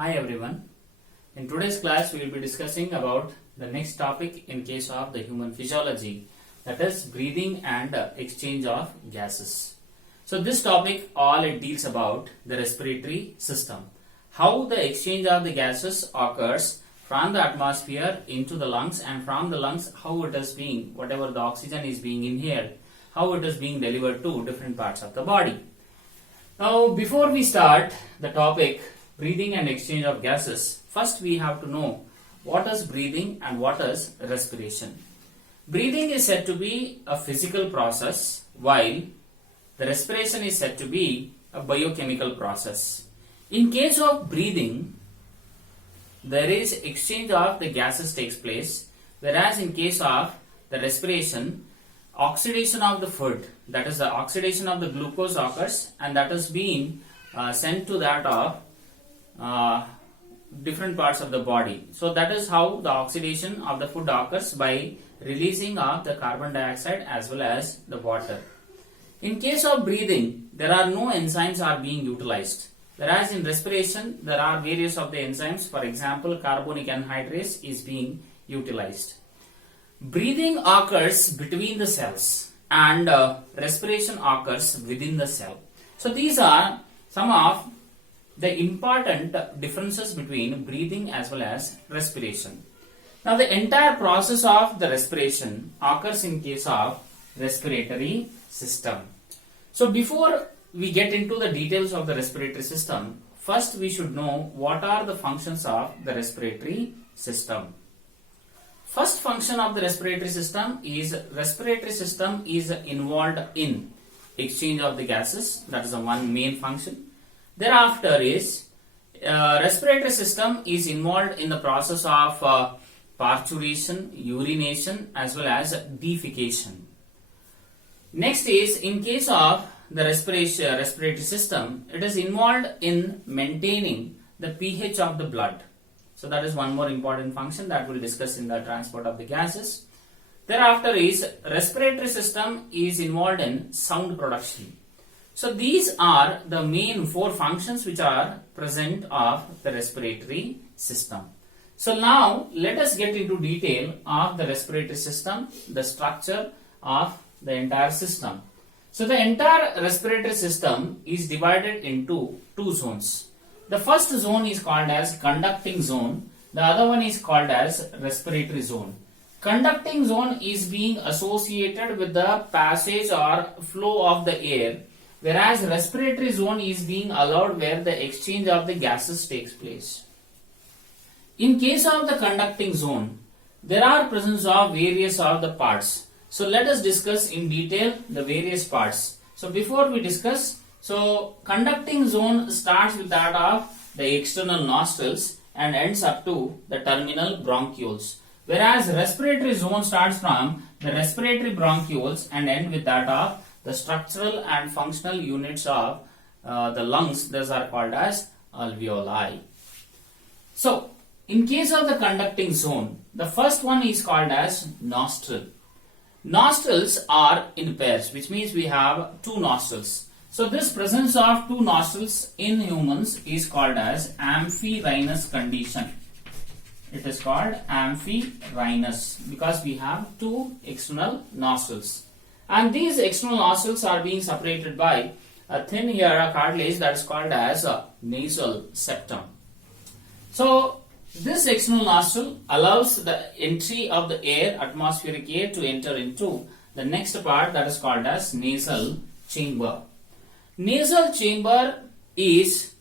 Hi everyone. In today's class we will be discussing about the next topic in case of the human physiology, that is breathing and exchange of gases. So this topic all it deals about the respiratory system. How the exchange of the gases occurs from the atmosphere into the lungs, and from the lungs how it is being, whatever the oxygen is being inhaled, how it is being delivered to different parts of the body. Now before we start the topic breathing and exchange of gases, first we have to know what is breathing and what is respiration. Breathing is said to be a physical process, while the respiration is said to be a biochemical process. In case of breathing, there is exchange of the gases takes place, whereas in case of the respiration, oxidation of the food, that is the oxidation of the glucose occurs, and that is being sent to that of different parts of the body. So that is how the oxidation of the food occurs, by releasing of the carbon dioxide as well as the water. In case of breathing, there are no enzymes are being utilized, whereas in respiration there are various of the enzymes. For example, carbonic anhydrase is being utilized. Breathing occurs between the cells and respiration occurs within the cell. So these are some of the important differences between breathing as well as respiration. Now the entire process of the respiration occurs in case of respiratory system. So before we get into the details of the respiratory system, first we should know what are the functions of the respiratory system. First function of the respiratory system is involved in exchange of the gases. That is the one main function. Thereafter is respiratory system is involved in the process of parturition, urination as well as defecation. Next is, in case of the respiratory system, it is involved in maintaining the pH of the blood. So that is one more important function that we'll discuss in the transport of the gases. Thereafter is respiratory system is involved in sound production. So these are the main four functions which are present of the respiratory system. So now let us get into detail of the respiratory system, the structure of the entire system. So the entire respiratory system is divided into two zones. The first zone is called as conducting zone. The other one is called as respiratory zone. Conducting zone is being associated with the passage or flow of the air, whereas respiratory zone is being allowed where the exchange of the gases takes place. In case of the conducting zone, there are presence of various of the parts. So let us discuss in detail the various parts. So before we discuss, so conducting zone starts with that of the external nostrils and ends up to the terminal bronchioles, whereas respiratory zone starts from the respiratory bronchioles and end with that of the structural and functional units of the lungs. Those are called as alveoli. So in case of the conducting zone, the first one is called as nostril. Nostrils are in pairs, which means we have two nostrils. So this presence of two nostrils in humans is called as amphi-rhinous condition. It is called amphi-rhinous because we have two external nostrils. And these external nostrils are being separated by a thin air cartilage that is called as a nasal septum. So this external nostril allows the entry of the air, atmospheric air, to enter into the next part that is called as nasal chamber. Nasal chamber is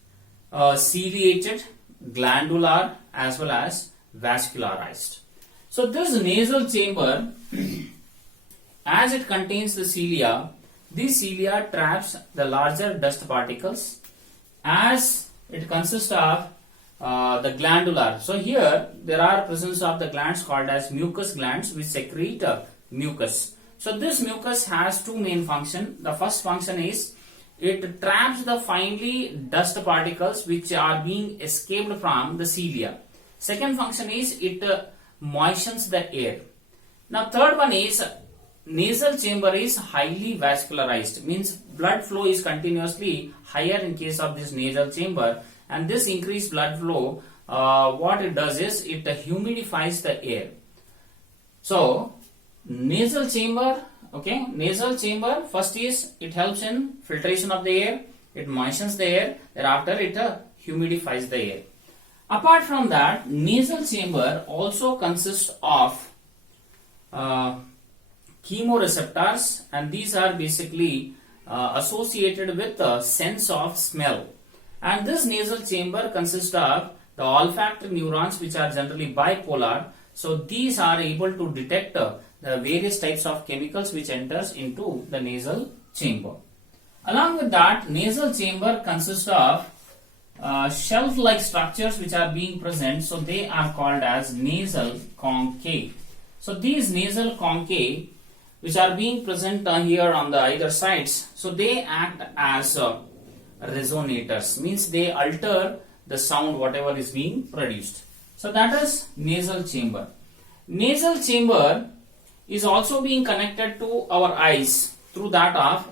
ciliated, glandular as well as vascularized. So this nasal chamber, as it contains the cilia, this cilia traps the larger dust particles, as it consists of the glandular. So here there are presence of the glands called as mucous glands which secrete mucus. So this mucus has two main functions. The first function is it traps the finely dust particles which are being escaped from the cilia. Second function is it moistens the air. Now third one is nasal chamber is highly vascularized, means blood flow is continuously higher in case of this nasal chamber, and this increased blood flow, what it does is it humidifies the air. So nasal chamber, okay, nasal chamber first is it helps in filtration of the air, it moistens the air, thereafter it humidifies the air. Apart from that, nasal chamber also consists of chemoreceptors, and these are basically associated with the sense of smell. And this nasal chamber consists of the olfactory neurons, which are generally bipolar. So these are able to detect the various types of chemicals which enters into the nasal chamber. Along with that, nasal chamber consists of shelf-like structures which are being present. So they are called as nasal concave. So these nasal concave which are being present here on the either sides, so they act as resonators, means they alter the sound whatever is being produced. So that is nasal chamber. Nasal chamber is also being connected to our eyes through that of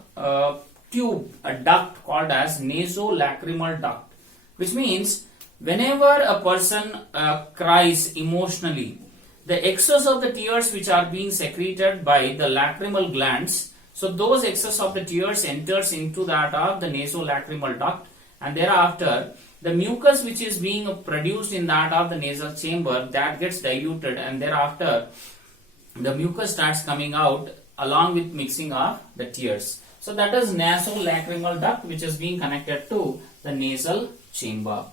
tube, a duct called as nasolacrimal duct, which means whenever a person cries emotionally, the excess of the tears which are being secreted by the lacrimal glands, so those excess of the tears enters into that of the nasolacrimal duct, and thereafter the mucus which is being produced in that of the nasal chamber, that gets diluted, and thereafter the mucus starts coming out along with mixing of the tears. So that is nasolacrimal duct which is being connected to the nasal chamber.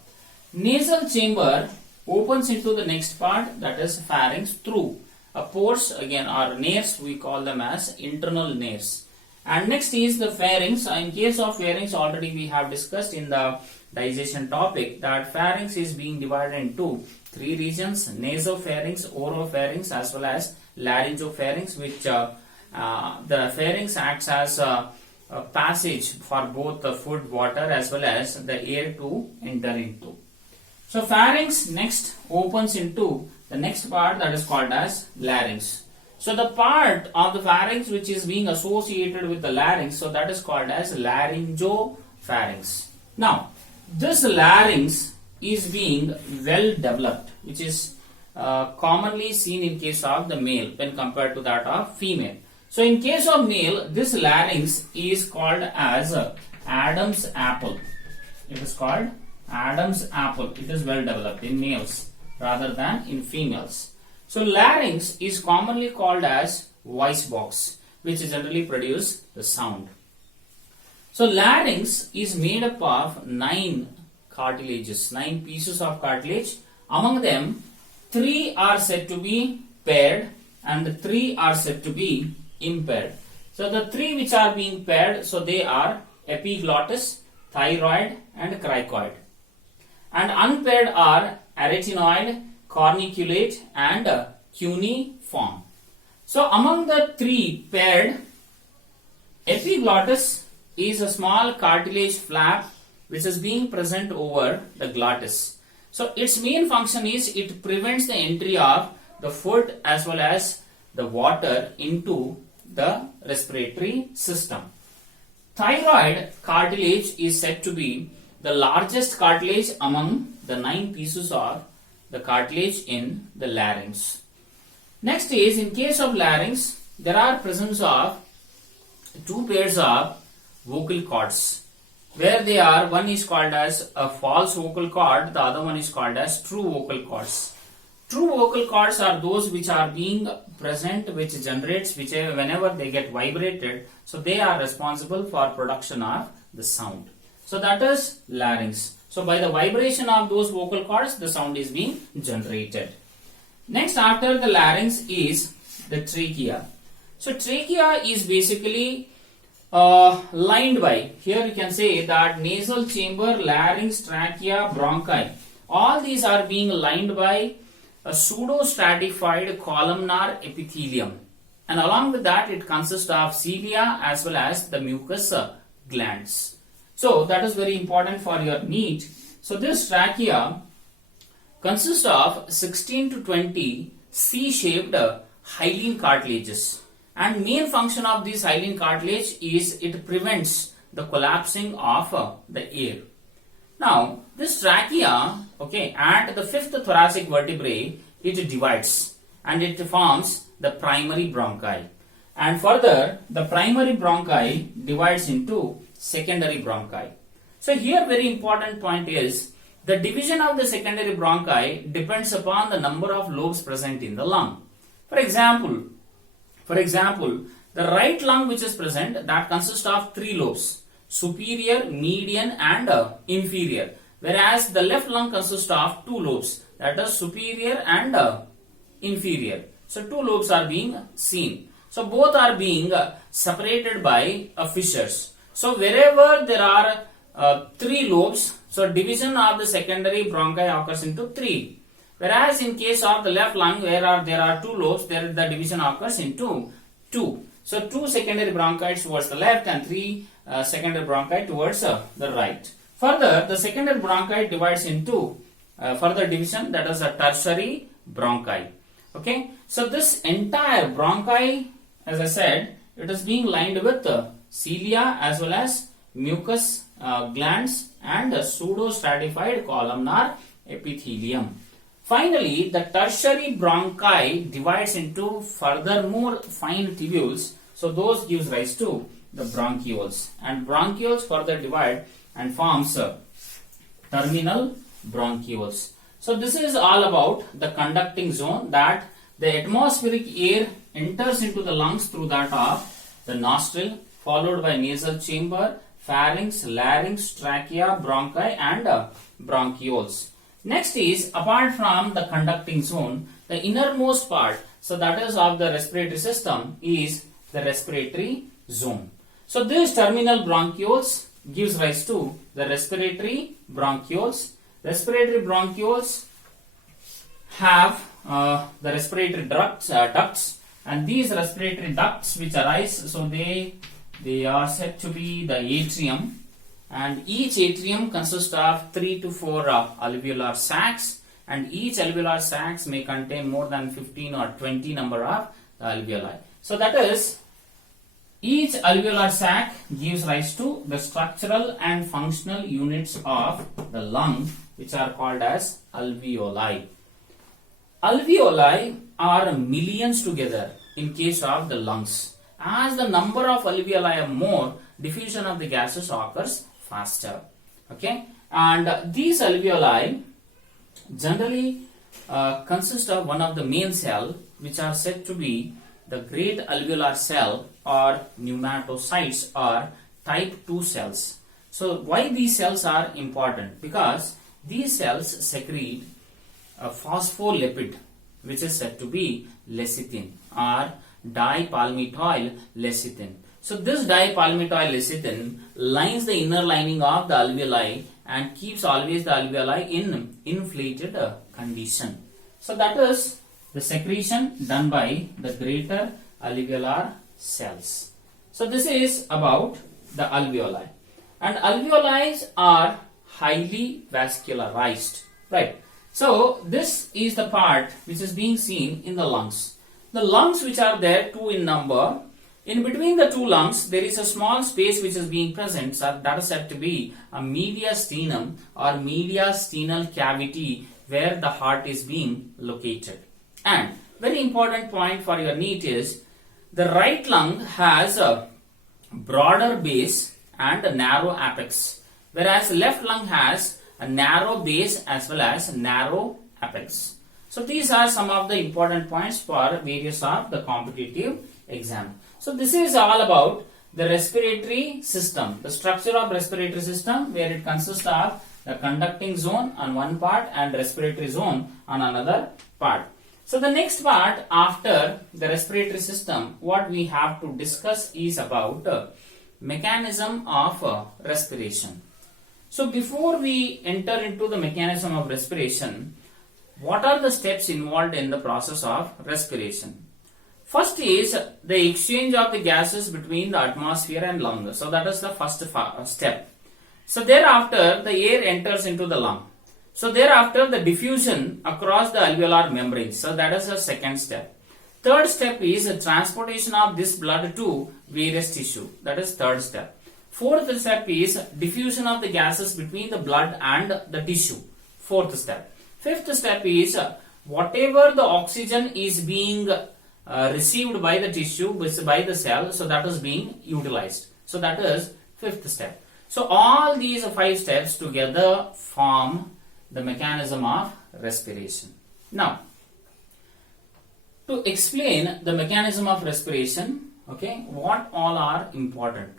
Nasal chamber opens into the next part, that is pharynx, through pores again, or nares, we call them as internal nares. And next is the pharynx. In case of pharynx, already we have discussed in the digestion topic that pharynx is being divided into three regions: nasopharynx, oropharynx, as well as laryngopharynx, which the pharynx acts as a passage for both the food, water, as well as the air to enter into. So pharynx next opens into the next part, that is called as larynx. So the part of the pharynx which is being associated with the larynx, so that is called as laryngopharynx. Now this larynx is being well developed, which is commonly seen in case of the male when compared to that of female. So in case of male, this larynx is called as Adam's apple. It is called Adam's apple. It is well developed in males rather than in females. So larynx is commonly called as voice box, which generally produce the sound. So larynx is made up of 9 cartilages, 9 pieces of cartilage. Among them, 3 are said to be paired and 3 are said to be impaired. So the 3 which are being paired, so they are epiglottis, thyroid and cricoid. And unpaired are arytenoid, corniculate and cuneiform. So among the 3 paired, epiglottis is a small cartilage flap which is being present over the glottis. So its main function is it prevents the entry of the food as well as the water into the respiratory system. Thyroid cartilage is said to be the largest cartilage among the 9 pieces of the cartilage in the larynx. Next is, in case of larynx, there are presence of 2 pairs of vocal cords, where they are, one is called as a false vocal cord, the other one is called as true vocal cords. True vocal cords are those which are being present, which generates whenever they get vibrated, so they are responsible for production of the sound. So that is larynx. So by the vibration of those vocal cords, the sound is being generated. Next after the larynx is the trachea. So trachea is basically lined by, here you can say that nasal chamber, larynx, trachea, bronchi, all these are being lined by a pseudo-stratified columnar epithelium, and along with that it consists of cilia as well as the mucous glands. So that is very important for your Neet. So this trachea consists of 16 to 20 C-shaped hyaline cartilages, and main function of this hyaline cartilage is it prevents the collapsing of the air. Now, this trachea, okay, at the fifth thoracic vertebrae, it divides and it forms the primary bronchi. And further, the primary bronchi divides into secondary bronchi. So here very important point is the division of the secondary bronchi depends upon the number of lobes present in the lung. For example, the right lung which is present, that consists of 3 lobes: superior, median and inferior. Whereas the left lung consists of 2 lobes, that is superior and inferior. So 2 lobes are being seen. So both are being separated by fissures. So wherever there are 3 lobes, so division of the secondary bronchi occurs into 3. Whereas in case of the left lung, where there are 2 lobes, there the division occurs into 2. So 2 secondary bronchi towards the left and 3 secondary bronchi towards the right. Further, the secondary bronchi divides into further division, that is a tertiary bronchi. Okay, so this entire bronchi, as I said, it is being lined with cilia as well as mucous glands and pseudo-stratified columnar epithelium. Finally, the tertiary bronchi divides into furthermore fine tubules. So those gives rise to the bronchioles, and bronchioles further divide and forms terminal bronchioles. So this is all about the conducting zone, that the atmospheric air enters into the lungs through that of the nostril, followed by nasal chamber, pharynx, larynx, trachea, bronchi and bronchioles. Next is, apart from the conducting zone, the innermost part, so that is of the respiratory system, is the respiratory zone. So these terminal bronchioles gives rise to the respiratory bronchioles. Respiratory bronchioles have the respiratory ducts, and these respiratory ducts which arise, so they are said to be the atrium, and each atrium consists of 3 to 4 alveolar sacs, and each alveolar sacs may contain more than 15 or 20 number of alveoli. So that is, each alveolar sac gives rise to the structural and functional units of the lung, which are called as alveoli. Alveoli are millions together in case of the lungs. As the number of alveoli are more, diffusion of the gases occurs faster. Okay, and these alveoli generally consist of one of the main cell, which are said to be the great alveolar cell or pneumatocytes or type 2 cells. So why these cells are important? Because these cells secrete a phospholipid, which is said to be lecithin or dipalmitoyl lecithin. So this dipalmitoyl lecithin lines the inner lining of the alveoli and keeps always the alveoli in inflated condition. So that is the secretion done by the greater alveolar cells. So this is about the alveoli, and alveoli are highly vascularized, right? So this is the part which is being seen in the lungs. The lungs which are there, 2 in number, in between the 2 lungs there is a small space which is being present, so that is said to be a mediastinum or mediastinal cavity where the heart is being located. And very important point for your Neet is, the right lung has a broader base and a narrow apex, whereas left lung has a narrow base as well as narrow apex. So these are some of the important points for various of the competitive exam. So this is all about the respiratory system, the structure of respiratory system, where it consists of the conducting zone on one part and respiratory zone on another part. So the next part after the respiratory system, what we have to discuss is about mechanism of respiration. So before we enter into the mechanism of respiration, what are the steps involved in the process of respiration? First is the exchange of the gases between the atmosphere and lung. So that is the first step. So thereafter the air enters into the lung. So thereafter the diffusion across the alveolar membranes. So that is the second step. Third step is the transportation of this blood to various tissue. That is third step. Fourth step is diffusion of the gases between the blood and the tissue. Fourth step. Fifth step is whatever the oxygen is being received by the tissue, by the cell, so that is being utilized. So that is fifth step. So all these 5 steps together form the mechanism of respiration. Now, to explain the mechanism of respiration, okay, what all are important?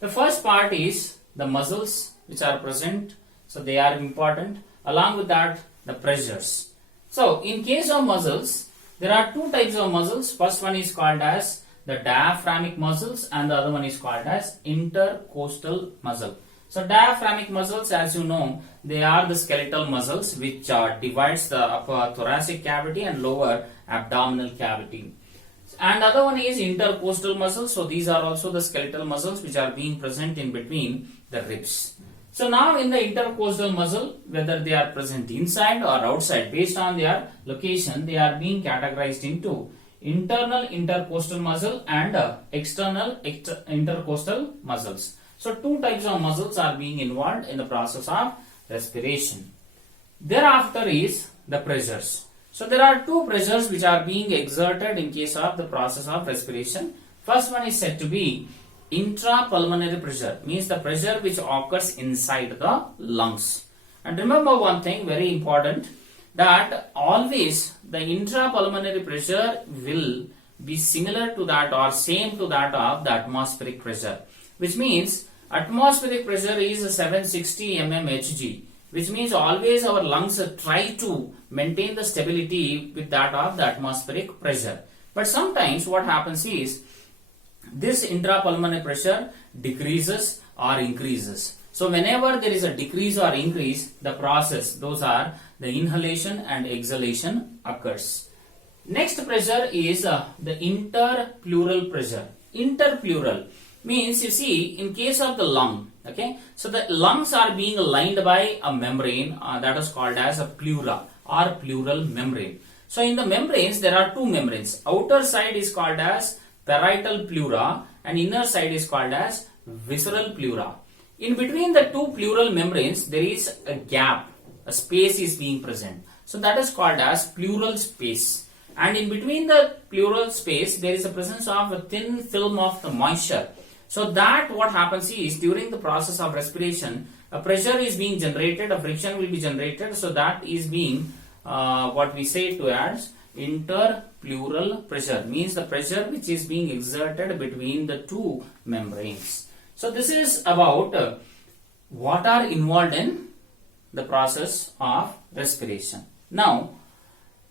The first part is the muscles which are present, so they are important. Along with that, the pressures. So, in case of muscles, there are 2 types of muscles. First one is called as the diaphragmic muscles and the other one is called as intercostal muscle. So, diaphragmic muscles, as you know, they are the skeletal muscles which divides the upper thoracic cavity and lower abdominal cavity. And other one is intercostal muscles. So, these are also the skeletal muscles which are being present in between the ribs. So, now in the intercostal muscle, whether they are present inside or outside, based on their location, they are being categorized into internal intercostal muscle and external intercostal muscles. So, 2 types of muscles are being involved in the process of respiration. Thereafter is the pressures. So, there are 2 pressures which are being exerted in case of the process of respiration. First one is said to be intrapulmonary pressure, means the pressure which occurs inside the lungs. And remember one thing very important, that always the intrapulmonary pressure will be similar to that or same to that of the atmospheric pressure, which means atmospheric pressure is 760 mmHg, which means always our lungs try to maintain the stability with that of the atmospheric pressure. But sometimes what happens is this intrapulmonary pressure decreases or increases. So whenever there is a decrease or increase, the process, those are the inhalation and exhalation occurs. Next pressure is the interpleural pressure. Interpleural means, you see, in case of the lung, okay, so the lungs are being lined by a membrane that is called as a pleura or pleural membrane. So in the membranes there are 2 membranes. Outer side is called as parietal pleura and inner side is called as visceral pleura. In between the 2 pleural membranes there is a gap, a space is being present. So that is called as pleural space. And in between the pleural space there is a presence of a thin film of the moisture. So that what happens is, during the process of respiration, a pressure is being generated, a friction will be generated. So that is being what we say to as interpleural pressure, means the pressure which is being exerted between the 2 membranes. So this is about what are involved in the process of respiration. Now,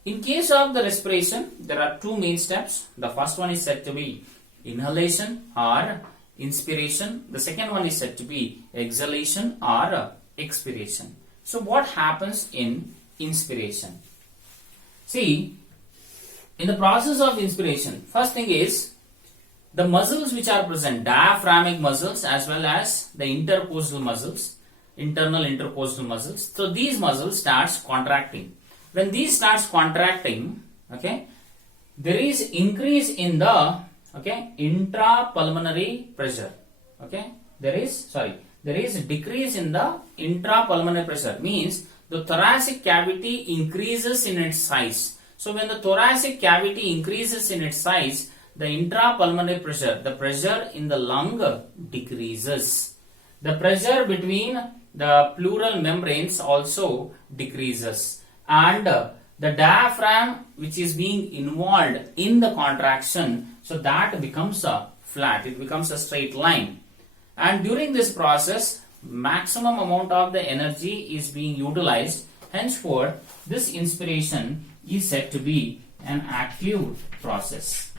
in case of the respiration, there are 2 main steps. The first one is said to be inhalation or inspiration. The second one is said to be exhalation or expiration. So what happens in inspiration? See, in the process of inspiration, first thing is the muscles which are present, diaphragmic muscles as well as the intercostal muscles, internal intercostal muscles. So these muscles starts contracting. When these starts contracting, okay, there is increase in the intrapulmonary pressure. Okay, there is decrease in the intrapulmonary pressure, means the thoracic cavity increases in its size. So when the thoracic cavity increases in its size, the intrapulmonary pressure, the pressure in the lung decreases. The pressure between the pleural membranes also decreases, and the diaphragm which is being involved in the contraction, so that becomes a flat, it becomes a straight line. And during this process, maximum amount of the energy is being utilized. Henceforth, this inspiration is said to be an acute process.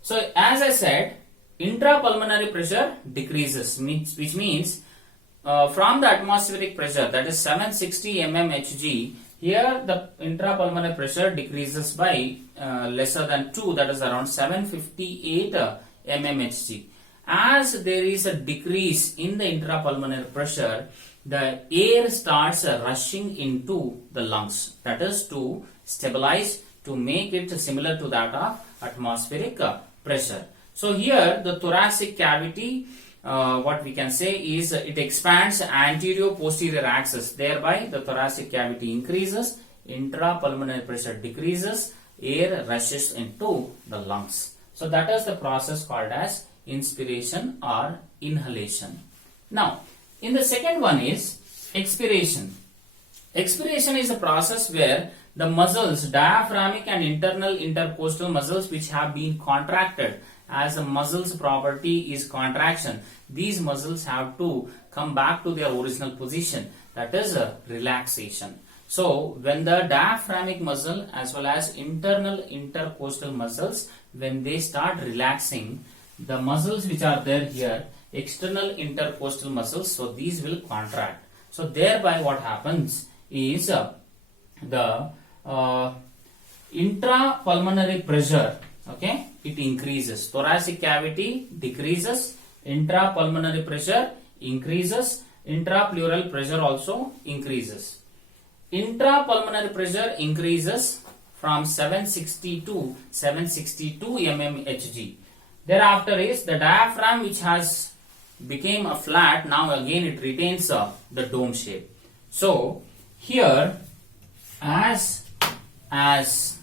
So as I said, intrapulmonary pressure decreases, which means from the atmospheric pressure, that is 760 mmHg, here the intrapulmonary pressure decreases by lesser than 2, that is around 758 mmHg. As there is a decrease in the intrapulmonary pressure, the air starts rushing into the lungs, that is to stabilize, to make it similar to that of atmospheric pressure. So here the thoracic cavity what we can say is it expands anterior-posterior axis. Thereby, the thoracic cavity increases, intrapulmonary pressure decreases, air rushes into the lungs. So that is the process called as inspiration or inhalation. Now, in the second one is expiration. Expiration is a process where the muscles, diaphragmic and internal intercostal muscles, which have been contracted, as a muscle's property is contraction, these muscles have to come back to their original position, that is a relaxation. So when the diaphragmic muscle as well as internal intercostal muscles, when they start relaxing, the muscles which are there here, external intercostal muscles, so these will contract. So thereby what happens is the intrapulmonary pressure, okay, it increases. Thoracic cavity decreases, intrapulmonary pressure increases, intrapleural pressure also increases. Intrapulmonary pressure increases from 760 to 762 mmHg. Thereafter is the diaphragm, which has became a flat, now again it retains the dome shape. So here, as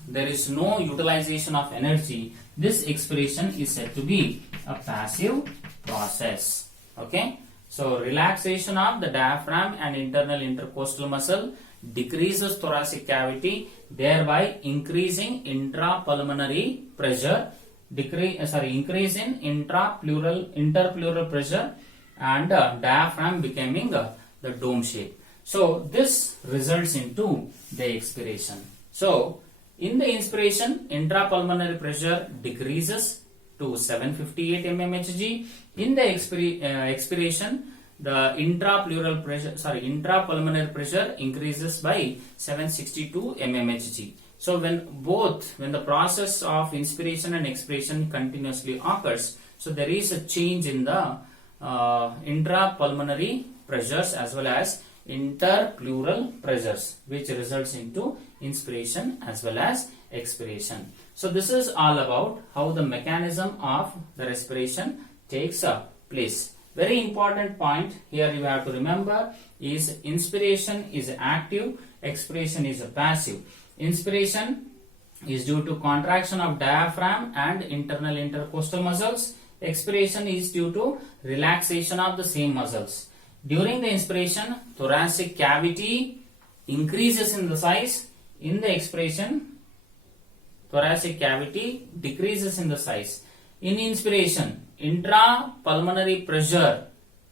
there is no utilization of energy, this expiration is said to be a passive process. Okay, so relaxation of the diaphragm and internal intercostal muscle decreases thoracic cavity, thereby increasing intrapulmonary pressure, increase in interpleural pressure, and diaphragm becoming the dome shape. So this results into the expiration. So in the inspiration, intrapulmonary pressure decreases to 758 mmHg. In the expiration, the intrapulmonary pressure increases by 762 mmHg. So when the process of inspiration and expiration continuously occurs, so there is a change in the intrapulmonary pressures as well as interpleural pressures, which results into inspiration as well as expiration. So this is all about how the mechanism of the respiration takes place. Very important point here you have to remember is inspiration is active, expiration is passive. Inspiration is due to contraction of diaphragm and internal intercostal muscles. Expiration is due to relaxation of the same muscles. During the inspiration, thoracic cavity increases in the size. In the expiration, thoracic cavity decreases in the size. In inspiration, intrapulmonary pressure,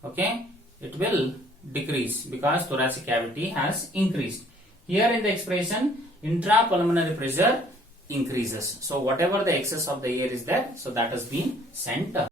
okay, it will decrease because thoracic cavity has increased. Here in the expiration, intrapulmonary pressure increases. So whatever the excess of the air is there, so that has been sent